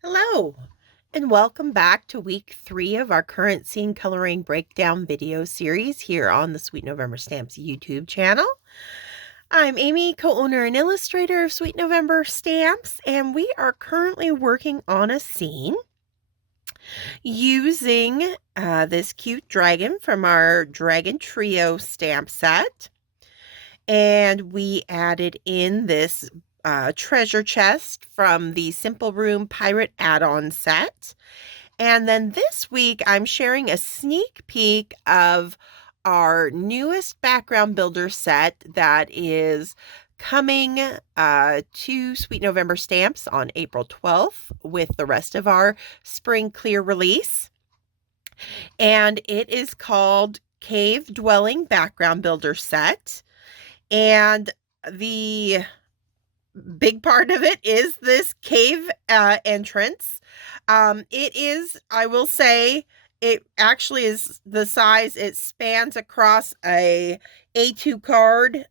Hello, and welcome back to week 3 of our current scene coloring breakdown video series here on the Sweet November Stamps YouTube channel. I'm Amy, co-owner and illustrator of Sweet November Stamps, and we are currently working on a scene using this cute dragon from our Dragon Trio stamp set. And we added in this treasure chest from the Simple Room Pirate add-on set. And then this week, I'm sharing a sneak peek of our newest background builder set that is coming to Sweet November Stamps on April 12th with the rest of our spring clear release. And it is called Cave Dwelling Background Builder Set. And the big part of it is this cave entrance. It is, I will say, it actually is the size, it spans across a A2 card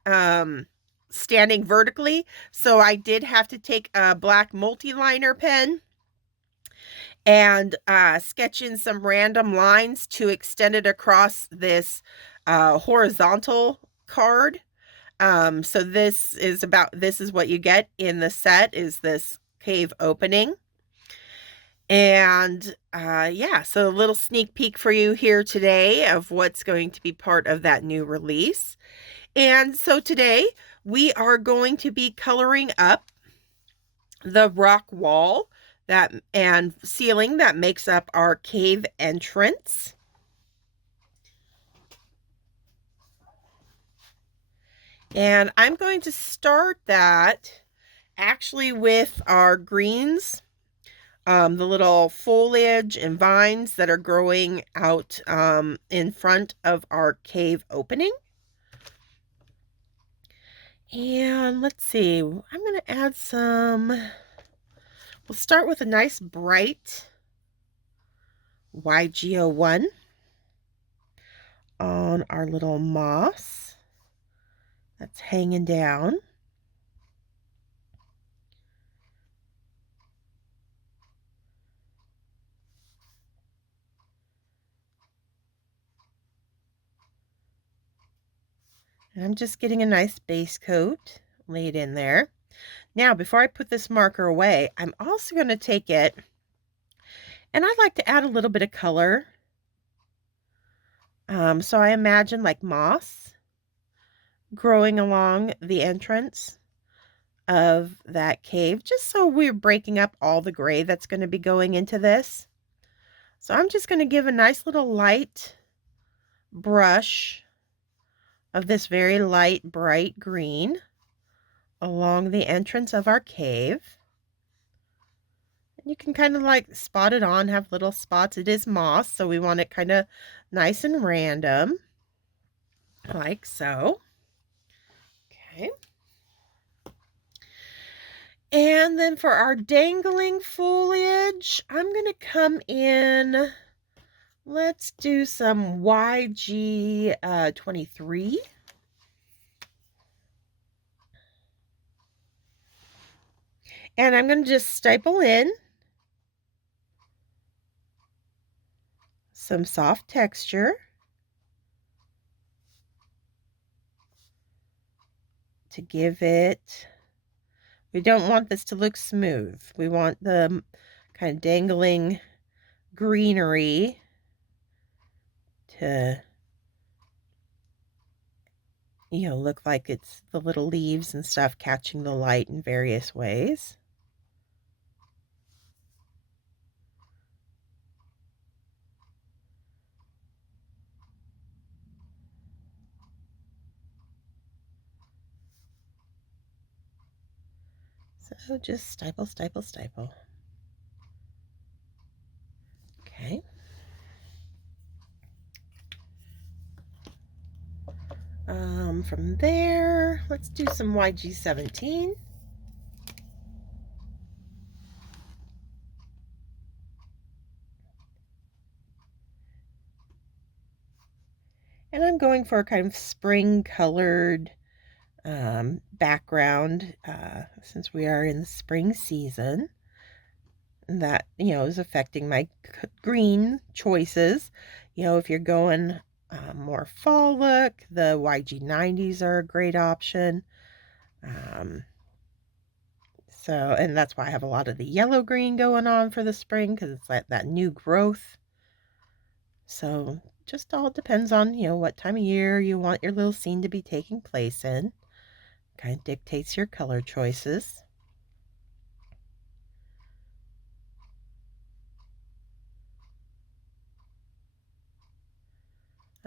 standing vertically. So I did have to take a black multiliner pen and sketch in some random lines to extend it across this horizontal card. So this is what you get in the set, is this cave opening. And yeah, so a little sneak peek for you here today of what's going to be part of that new release. And so today we are going to be coloring up the rock wall and ceiling that makes up our cave entrance. And I'm going to start that actually with our greens, the little foliage and vines that are growing out in front of our cave opening. And let's see, I'm going to add some, we'll start with a nice bright YG01 on our little moss that's hanging down. And I'm just getting a nice base coat laid in there. Now, before I put this marker away, I'm also going to take it, and I'd like to add a little bit of color. So I imagine like moss growing along the entrance of that cave, just so we're breaking up all the gray that's going to be going into this. So I'm just going to give a nice little light brush of this very light, bright green along the entrance of our cave. And you can kind of like spot it on, have little spots. It is moss, so we want it kind of nice and random, like so. Okay. And then for our dangling foliage, I'm going to come in, let's do some YG 23. And I'm going to just staple in some soft texture to give it, we don't want this to look smooth. We want the kind of dangling greenery to, you know, look like it's the little leaves and stuff catching the light in various ways. So just staple, staple, staple. Okay. From there, let's do some YG17. And I'm going for a kind of spring colored background since we are in the spring season. that, is affecting my green choices. If you're going more fall look, the YG90s are a great option. And that's why I have a lot of the yellow green going on for the spring, because it's like that new growth. So just all depends on, what time of year you want your little scene to be taking place in. Kind of dictates your color choices.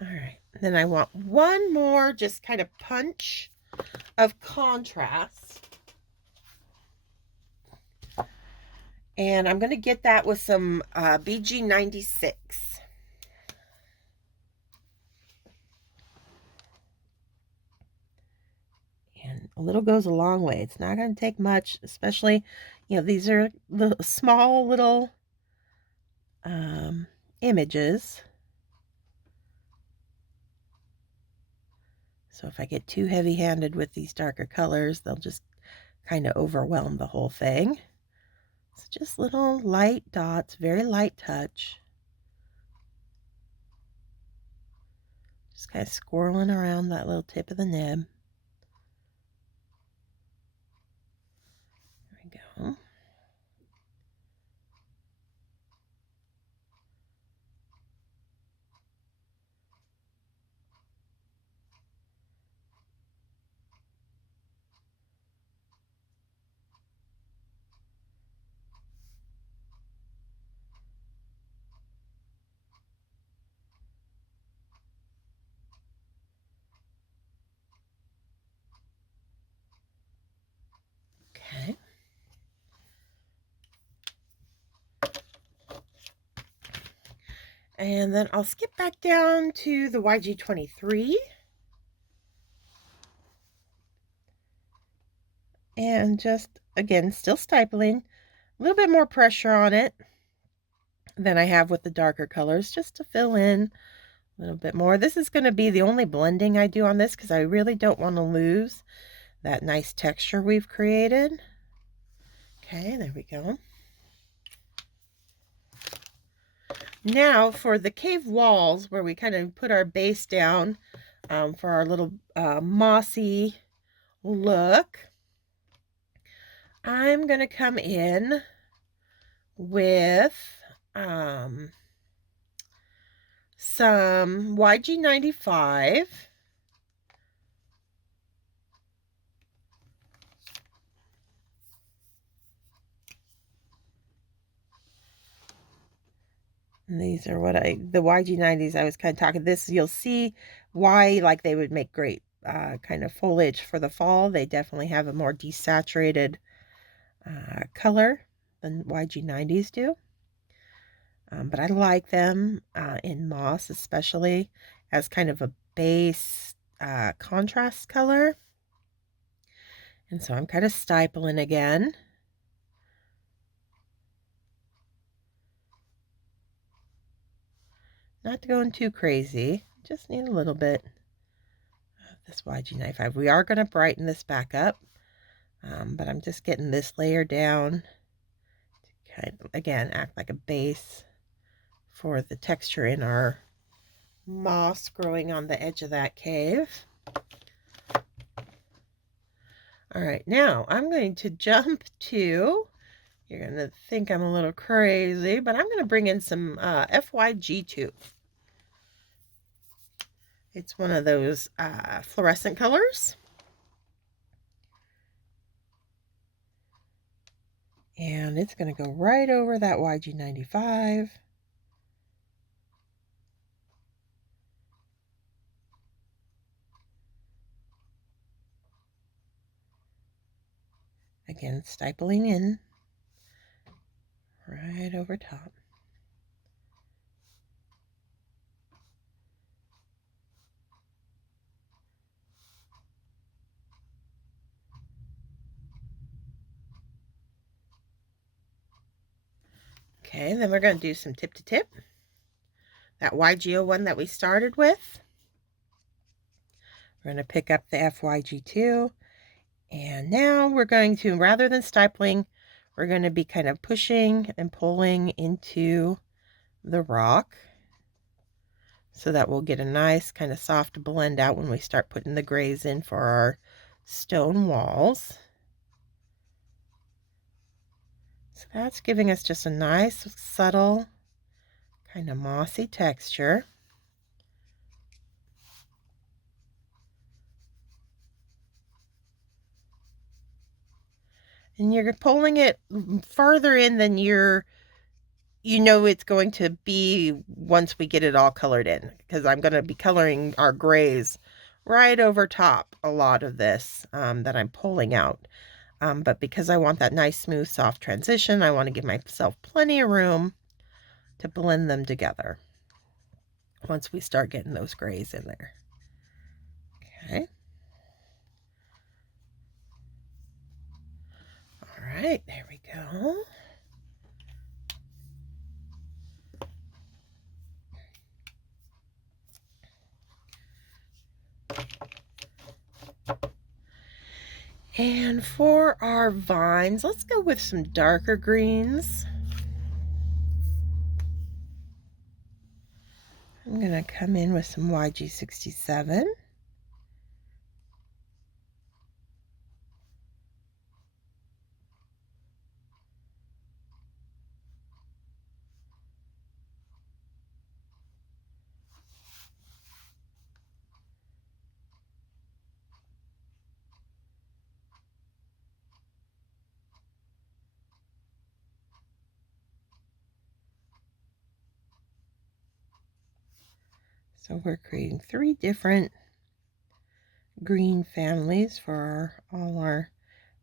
All right, then I want one more just kind of punch of contrast. And I'm going to get that with some BG96. And a little goes a long way. It's not going to take much, especially, these are the small little images. So if I get too heavy-handed with these darker colors, they'll just kind of overwhelm the whole thing. So just little light dots, very light touch. Just kind of swirling around that little tip of the nib. There we go. Okay. And then I'll skip back down to the YG23. And just, again, still stipling. A little bit more pressure on it than I have with the darker colors, just to fill in a little bit more. This is going to be the only blending I do on this, because I really don't want to lose that nice texture we've created. Okay, there we go. Now for the cave walls, where we kind of put our base down for our little mossy look, I'm going to come in with some YG95. And these are the YG90s I was kind of talking. This, you'll see why, like, they would make great kind of foliage for the fall. They definitely have a more desaturated color than YG90s do. But I like them in moss, especially as kind of a base contrast color. And so I'm kind of stippling again. Not going too crazy, just need a little bit of this YG95. We are going to brighten this back up, but I'm just getting this layer down to kind of, again, act like a base for the texture in our moss growing on the edge of that cave. All right, now I'm going to jump to, you're going to think I'm a little crazy, but I'm going to bring in some FYG2. It's one of those fluorescent colors. And it's going to go right over that YG95. Again, stippling in right over top. Okay, then we're going to do some tip to tip. That YG01 that we started with. We're going to pick up the FYG2. And now we're going to, rather than stippling, we're going to be kind of pushing and pulling into the rock so that we'll get a nice kind of soft blend out when we start putting the grays in for our stone walls. So that's giving us just a nice, subtle, kind of mossy texture. And you're pulling it further in than you know it's going to be once we get it all colored in, because I'm going to be coloring our grays right over top a lot of this that I'm pulling out. But because I want that nice, smooth, soft transition, I want to give myself plenty of room to blend them together once we start getting those grays in there. Okay. All right, there we go. And for our vines, let's go with some darker greens. I'm going to come in with some YG67. So we're creating 3 different green families for all our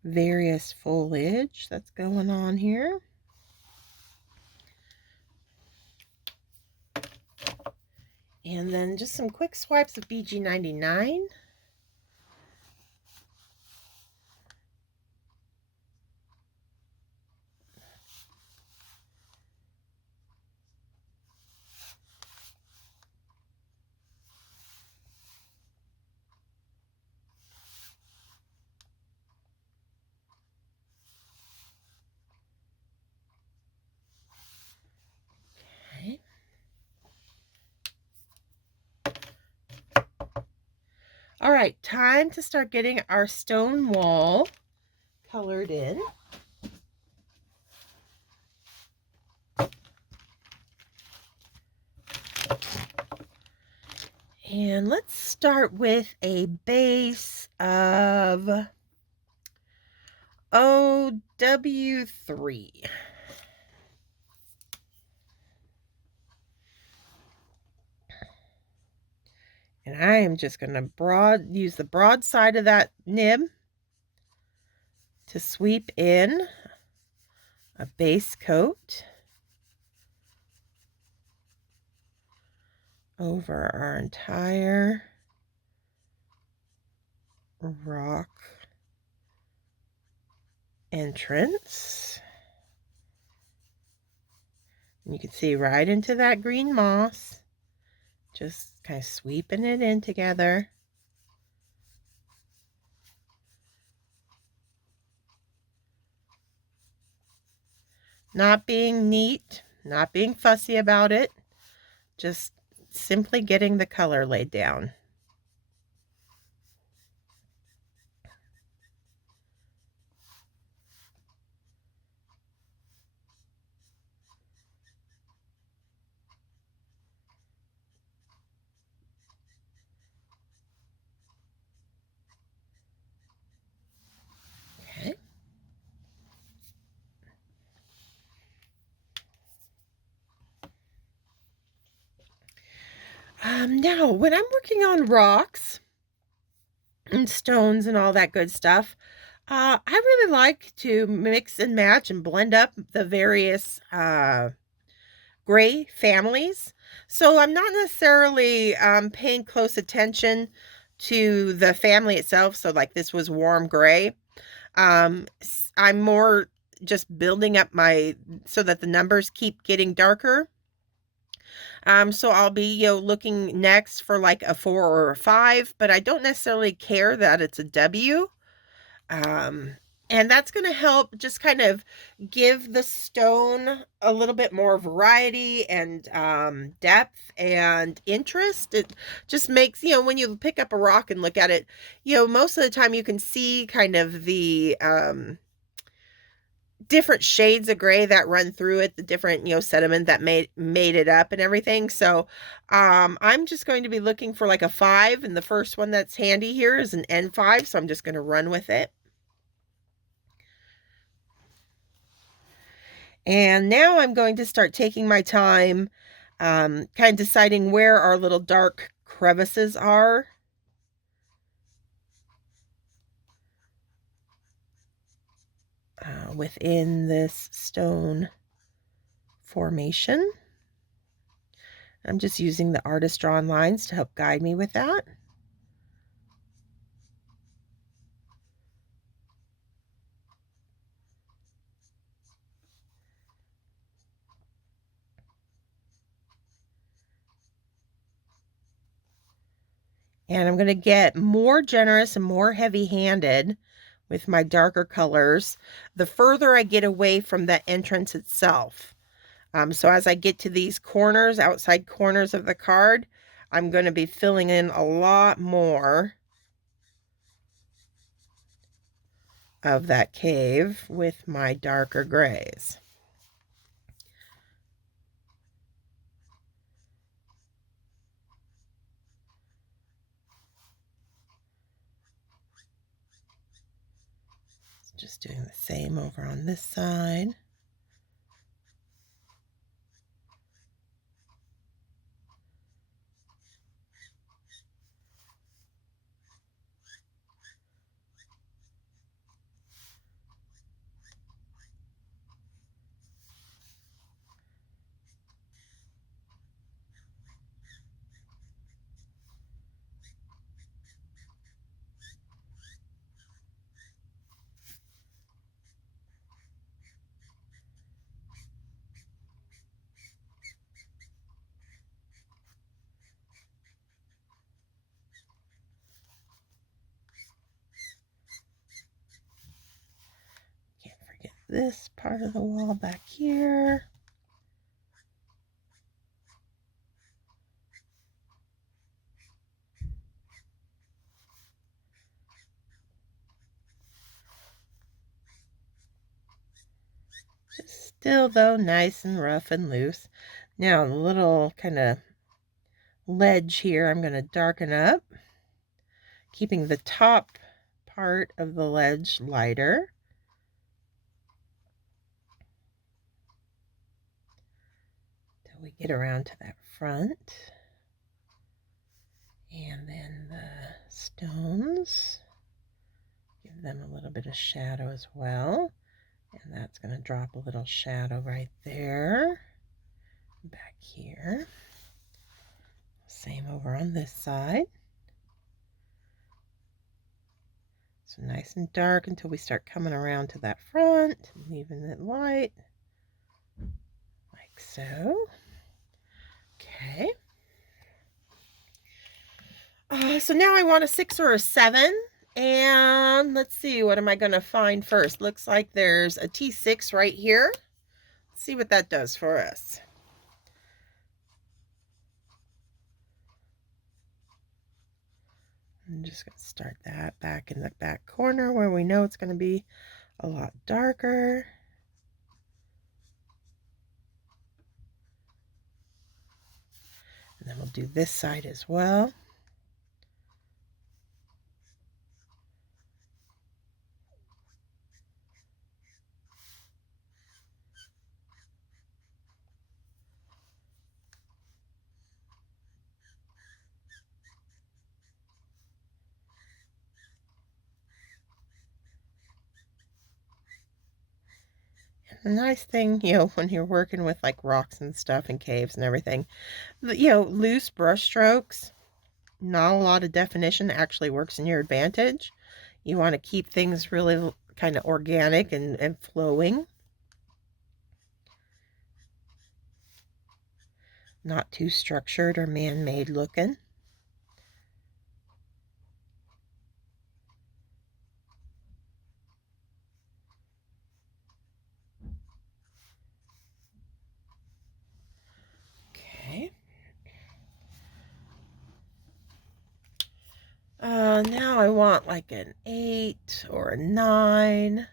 various foliage that's going on here. And then just some quick swipes of BG99. All right, time to start getting our stone wall colored in. And let's start with a base of OW3. And I am just going to use the broad side of that nib to sweep in a base coat over our entire rock entrance. And you can see right into that green moss, just kind of sweeping it in together. Not being neat, not being fussy about it, just simply getting the color laid down. Okay. Now, when I'm working on rocks and stones and all that good stuff, I really like to mix and match and blend up the various gray families. So I'm not necessarily paying close attention to the family itself. So like this was warm gray. I'm more just building up so that the numbers keep getting darker. So I'll be, looking next for like a 4 or a 5, but I don't necessarily care that it's a W. And that's going to help just kind of give the stone a little bit more variety and depth and interest. It just makes, when you pick up a rock and look at it, most of the time you can see kind of the different shades of gray that run through it, the different, sediment that made it up and everything. So I'm just going to be looking for like a 5, and the first one that's handy here is an N5, so I'm just going to run with it. And now I'm going to start taking my time, kind of deciding where our little dark crevices are. Within this stone formation. I'm just using the artist drawn lines to help guide me with that. And I'm going to get more generous and more heavy-handed with my darker colors the further I get away from the entrance itself. So as I get to these corners, outside corners of the card, I'm going to be filling in a lot more of that cave with my darker grays. Just doing the same over on this side. This part of the wall back here. Just still though nice and rough and loose. Now the little kind of ledge here I'm going to darken up, keeping the top part of the ledge lighter. We get around to that front, and then the stones, give them a little bit of shadow as well, and that's going to drop a little shadow right there, back here. Same over on this side. So nice and dark until we start coming around to that front, leaving it light like so. Okay. So now I want a 6 or a 7. And let's see, what am I going to find first? Looks like there's a T6 right here. Let's see what that does for us. I'm just going to start that back in the back corner where we know it's going to be a lot darker. And then we'll do this side as well. The nice thing, when you're working with like rocks and stuff and caves and everything, loose brush strokes, not a lot of definition, actually works in your advantage. You want to keep things really kind of organic and flowing. Not too structured or man-made looking. Now I want like an 8 or a 9.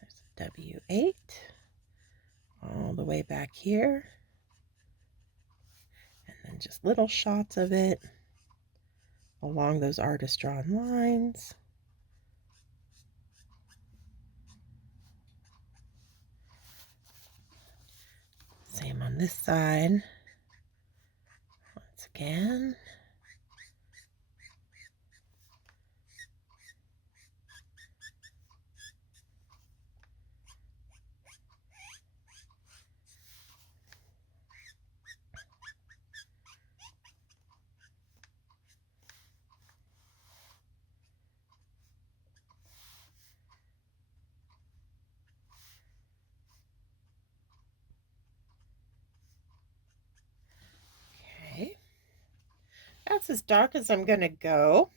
There's a W8 all the way back here. And then just little shots of it along those artist drawn lines. Same on this side. Once again. That's as dark as I'm going to go.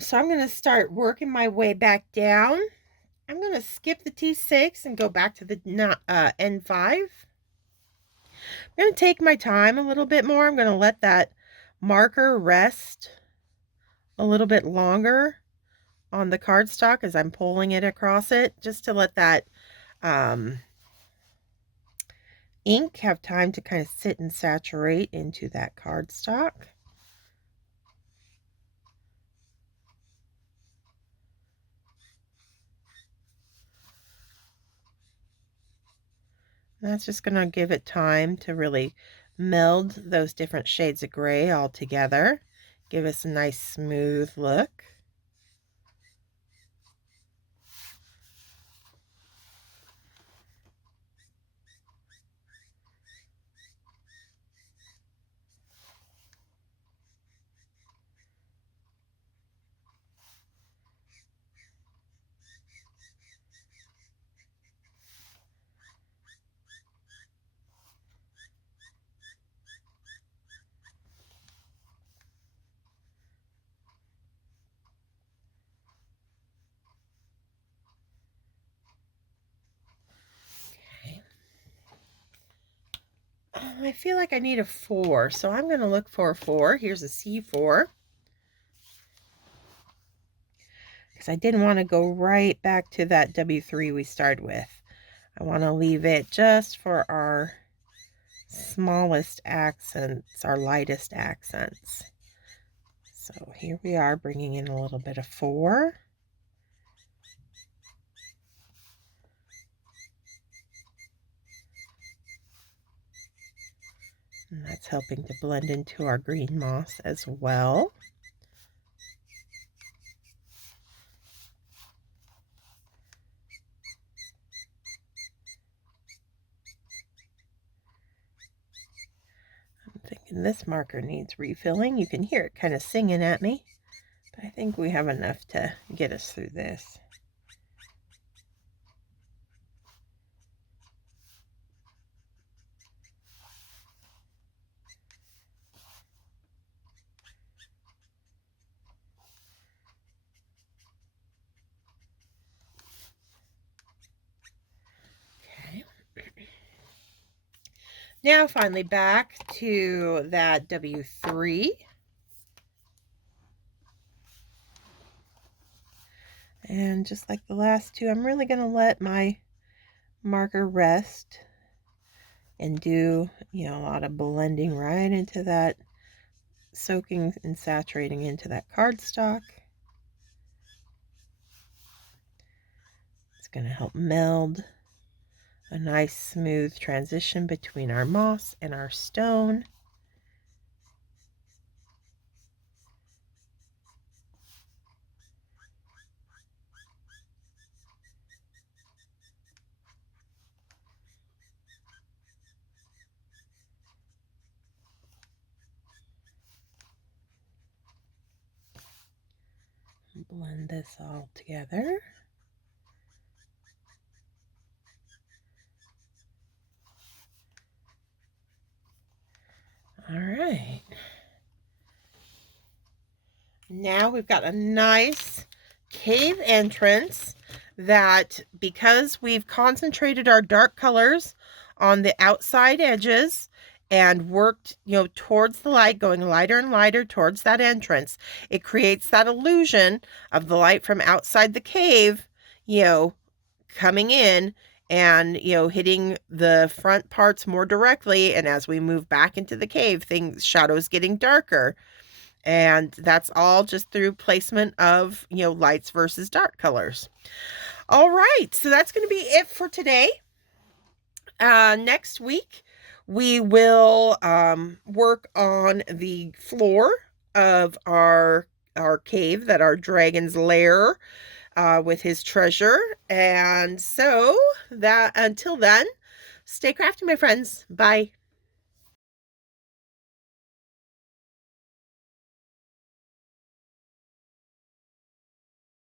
So I'm going to start working my way back down. I'm going to skip the T6 and go back to the N5. I'm going to take my time a little bit more. I'm going to let that marker rest a little bit longer on the cardstock as I'm pulling it across it, just to let that ink have time to kind of sit and saturate into that cardstock. That's just going to give it time to really meld those different shades of gray all together. Give us a nice smooth look. I feel like I need a 4, so I'm going to look for a 4. Here's a C4. Because I didn't want to go right back to that W3 we started with. I want to leave it just for our smallest accents, our lightest accents. So here we are, bringing in a little bit of 4. And that's helping to blend into our green moss as well. I'm thinking this marker needs refilling. You can hear it kind of singing at me, but I think we have enough to get us through this. Now finally back to that W3. And just like the last two, I'm really going to let my marker rest and do, a lot of blending right into that, soaking and saturating into that cardstock. It's going to help meld a nice smooth transition between our moss and our stone. Blend this all together. All right. Now we've got a nice cave entrance that because we've concentrated our dark colors on the outside edges and worked, towards the light, going lighter and lighter towards that entrance, it creates that illusion of the light from outside the cave, coming in and, hitting the front parts more directly. And as we move back into the cave, shadows getting darker. And that's all just through placement of, lights versus dark colors. All right, so that's going to be it for today. Next week, we will work on the floor of our cave, that our dragon's lair, with his treasure. And so that until then, stay crafty, my friends. Bye.